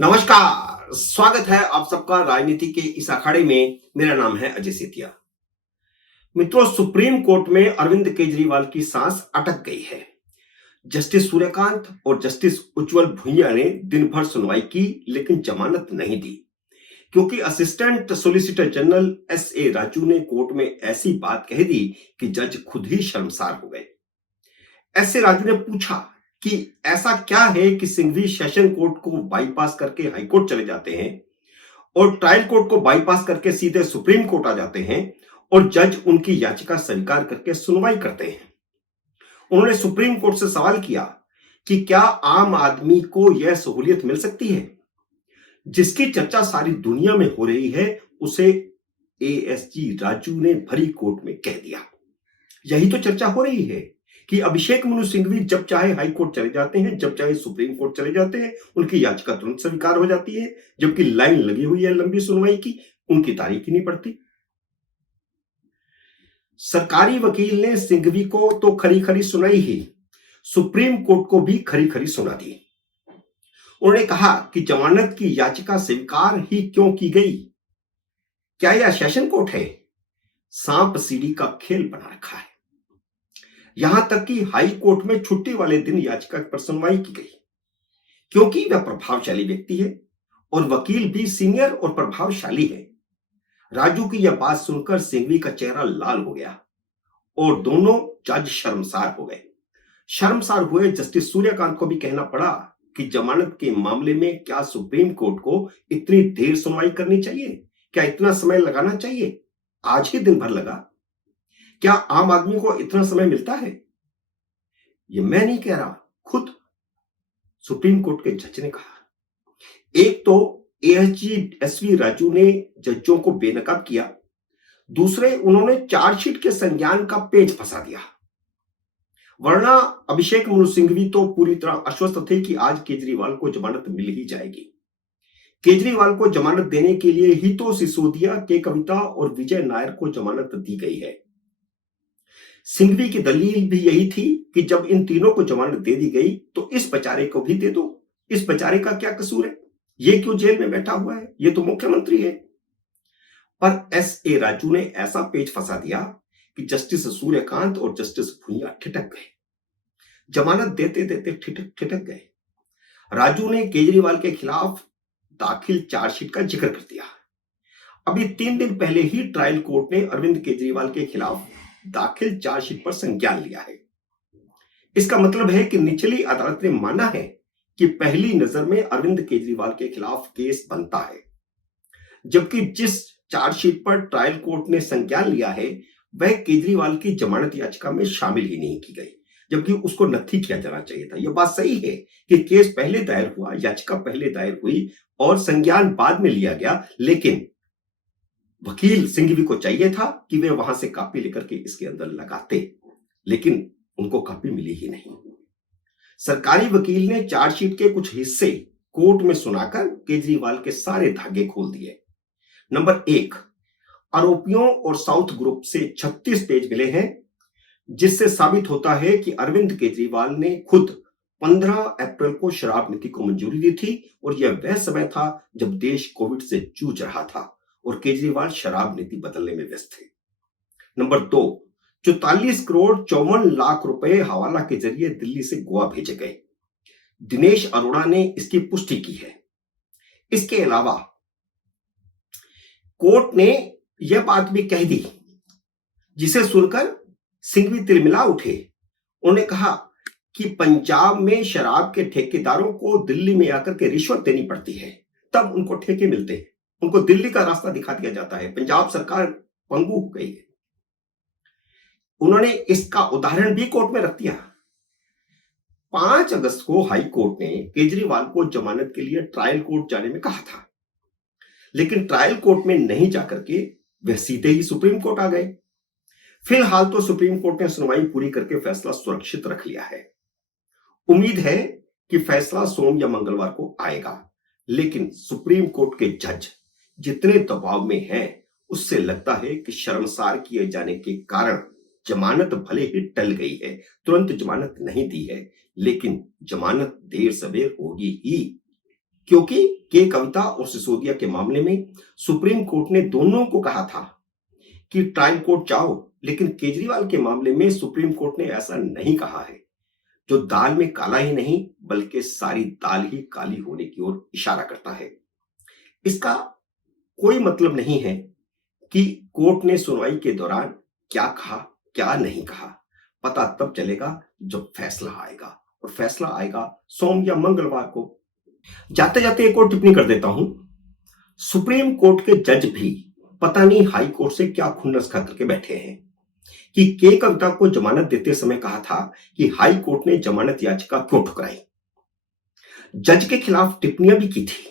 नमस्कार, स्वागत है आप सबका राजनीति के इस अखाड़े में। मेरा नाम है अजय सेतिया। मित्रों, सुप्रीम कोर्ट में अरविंद केजरीवाल की सांस अटक गई है। जस्टिस सूर्यकांत और जस्टिस उज्जवल भुइयां ने दिन भर सुनवाई की, लेकिन जमानत नहीं दी, क्योंकि असिस्टेंट सोलिसिटर जनरल एस.ए. राजू ने कोर्ट में ऐसी बात कह दी कि जज खुद ही शर्मसार हो गए। एस.ए. राजू ने पूछा कि ऐसा क्या है कि सिंघवी सेशन कोर्ट को बाईपास करके हाईकोर्ट चले जाते हैं और ट्रायल कोर्ट को बाईपास करके सीधे सुप्रीम कोर्ट आ जाते हैं और जज उनकी याचिका स्वीकार करके सुनवाई करते हैं। उन्होंने सुप्रीम कोर्ट से सवाल किया कि क्या आम आदमी को यह सहूलियत मिल सकती है जिसकी चर्चा सारी दुनिया में हो रही है, उसे एएसजी राजू ने भरी कोर्ट में कह दिया। यही तो चर्चा हो रही है कि अभिषेक मनु सिंघवी जब चाहे हाई कोर्ट चले जाते हैं, जब चाहे सुप्रीम कोर्ट चले जाते हैं, उनकी याचिका तुरंत स्वीकार हो जाती है, जबकि लाइन लगी हुई है लंबी सुनवाई की, उनकी तारीख ही नहीं पड़ती। सरकारी वकील ने सिंघवी को तो खरी खरी सुनाई ही, सुप्रीम कोर्ट को भी खरी खरी सुना दी। उन्होंने कहा कि जमानत की याचिका स्वीकार ही क्यों की गई? क्या यह सेशन कोर्ट है? सांप सीढ़ी का खेल बना रखा है। यहां तक कि हाई कोर्ट में छुट्टी वाले दिन याचिका पर सुनवाई की गई, क्योंकि वह प्रभावशाली व्यक्ति है और वकील भी सीनियर और प्रभावशाली है। राजू की यह बात सुनकर सिंघवी का चेहरा लाल हो गया और दोनों जज शर्मसार हो गए। शर्मसार हुए जस्टिस सूर्यकांत को भी कहना पड़ा कि जमानत के मामले में क्या सुप्रीम कोर्ट को इतनी देर सुनवाई करनी चाहिए? क्या इतना समय लगाना चाहिए? आज ही दिन भर लगा। क्या आम आदमी को इतना समय मिलता है? ये मैं नहीं कह रहा, खुद सुप्रीम कोर्ट के जज ने कहा। एक तो एएसजी एसवी राजू ने जजों को बेनकाब किया, दूसरे उन्होंने चार्जशीट के संज्ञान का पेच फंसा दिया। वरना अभिषेक मनु सिंघवी तो पूरी तरह आश्वस्त थे कि आज केजरीवाल को जमानत मिल ही जाएगी। केजरीवाल को जमानत देने के लिए ही तो सिसोदिया, के कविता और विजय नायर को जमानत दी गई है। सिंघवी की दलील भी यही थी कि जब इन तीनों को जमानत दे दी गई तो इस बेचारे को भी दे दो। इस बेचारे का क्या कसूर है? ये क्यों जेल में बैठा हुआ है? ये तो मुख्यमंत्री है। पर एस.ए. राजू ने ऐसा पेच फंसा दिया कि जस्टिस सूर्यकांत और जस्टिस भुइयां ठिठक गए। जमानत देते देते ठिठक गए। राजू ने केजरीवाल के खिलाफ दाखिल चार्जशीट का जिक्र कर दिया। अभी 3 दिन पहले ही ट्रायल कोर्ट ने अरविंद केजरीवाल के खिलाफ दाखिल चार्जशीट पर संज्ञान लिया है। इसका मतलब है कि निचली अदालत ने माना है कि पहली नजर में अरविंद केजरीवाल के खिलाफ केस बनता है, जबकि जिस चार्जशीट पर ट्रायल कोर्ट ने संज्ञान लिया है वह केजरीवाल की जमानत याचिका में शामिल ही नहीं की गई, जबकि उसको नत्थी किया जाना चाहिए था। यह बात सही है कि केस पहले दायर हुआ, याचिका पहले दायर हुई और संज्ञान बाद में लिया गया, लेकिन वकील सिंघवी को चाहिए था कि वे वहां से कॉपी लेकर के इसके अंदर लगाते, लेकिन उनको कॉपी मिली ही नहीं। सरकारी वकील ने चार्जशीट के कुछ हिस्से कोर्ट में सुनाकर केजरीवाल के सारे धागे खोल दिए। नंबर 1, आरोपियों और साउथ ग्रुप से 36 पेज मिले हैं, जिससे साबित होता है कि अरविंद केजरीवाल ने खुद 15 अप्रैल को शराब नीति को मंजूरी दी थी और यह वह समय था जब देश कोविड से जूझ रहा था और केजरीवाल शराब नीति बदलने में व्यस्त थे। नंबर 2, 44 करोड़ 54 लाख रुपए हवाला के जरिए दिल्ली से गोवा भेजे गए। दिनेश अरोड़ा ने इसकी पुष्टि की है। इसके अलावा कोर्ट ने यह बात भी कह दी, जिसे सुनकर सिंघवी तिलमिला उठे। उन्होंने कहा कि पंजाब में शराब के ठेकेदारों को दिल्ली में आकर के रिश्वत देनी पड़ती है, तब उनको ठेके मिलते हैं। उनको दिल्ली का रास्ता दिखा दिया जाता है। पंजाब सरकार पंगु हो गई है। उन्होंने इसका उदाहरण भी कोर्ट में रख दिया। 5 अगस्त को हाई कोर्ट ने केजरीवाल को जमानत के लिए ट्रायल कोर्ट जाने में कहा था, लेकिन ट्रायल कोर्ट में नहीं जाकर के वह सीधे ही सुप्रीम कोर्ट आ गए। फिलहाल तो सुप्रीम कोर्ट ने सुनवाई पूरी करके फैसला सुरक्षित रख लिया है। उम्मीद है कि फैसला सोम या मंगलवार को आएगा, लेकिन सुप्रीम कोर्ट के जज जितने दबाव में हैं, उससे लगता है कि शर्मसार किए जाने के कारण जमानत भले ही टल गई है, तुरंत जमानत नहीं दी है, लेकिन जमानत देर सवेर होगी ही। क्योंकि के कविता और सिसोदिया के मामले में सुप्रीम कोर्ट ने दोनों को कहा था कि ट्रायल कोर्ट जाओ, लेकिन केजरीवाल के मामले में सुप्रीम कोर्ट ने ऐसा नहीं कहा है, जो दाल में काला ही नहीं बल्कि सारी दाल ही काली होने की ओर इशारा करता है। इसका कोई मतलब नहीं है कि कोर्ट ने सुनवाई के दौरान क्या कहा क्या नहीं कहा, पता तब चलेगा जब फैसला आएगा, और फैसला आएगा सोम या मंगलवार को। जाते जाते एक और टिप्पणी कर देता हूं, सुप्रीम कोर्ट के जज भी पता नहीं हाई कोर्ट से क्या खुन्नस खा करके बैठे हैं कि के कविता को जमानत देते समय कहा था कि हाई कोर्ट ने जमानत याचिका क्यों ठुकराई। जज के खिलाफ टिप्पणियां भी की थी,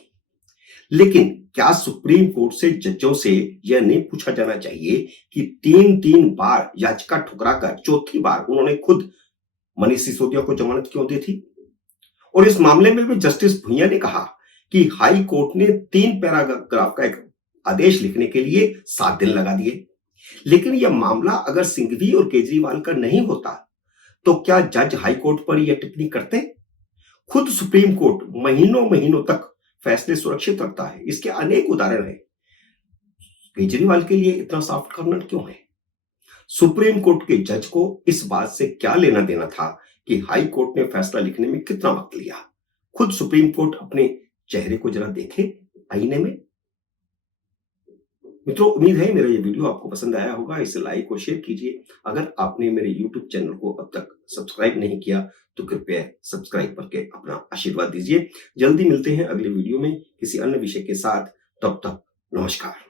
लेकिन क्या सुप्रीम कोर्ट से जजों से यह नहीं पूछा जाना चाहिए कि तीन बार याचिका ठुकराकर चौथी बार उन्होंने खुद मनीष सिसोदिया को जमानत क्यों दी थी? और इस मामले में भी जस्टिस भुइयां ने कहा कि हाई कोर्ट ने 3 पैराग्राफ का एक आदेश लिखने के लिए 7 दिन लगा दिए, लेकिन यह मामला अगर सिंघवी और केजरीवाल का नहीं होता तो क्या जज हाई कोर्ट पर यह टिप्पणी करते? खुद सुप्रीम कोर्ट महीनों महीनों तक फैसले सुरक्षित रखता है, इसके अनेक उदाहरण हैं। केजरीवाल के लिए इतना सॉफ्ट कॉर्नर क्यों है? सुप्रीम कोर्ट के जज को इस बात से क्या लेना देना था कि हाई कोर्ट ने फैसला लिखने में कितना वक्त लिया? खुद सुप्रीम कोर्ट अपने चेहरे को जरा देखे आईने में। मित्रों, उम्मीद है मेरा ये वीडियो आपको पसंद आया होगा। इसे लाइक और शेयर कीजिए। अगर आपने मेरे YouTube चैनल को अब तक सब्सक्राइब नहीं किया तो कृपया सब्सक्राइब करके अपना आशीर्वाद दीजिए। जल्दी मिलते हैं अगले वीडियो में किसी अन्य विषय के साथ। तब तक नमस्कार।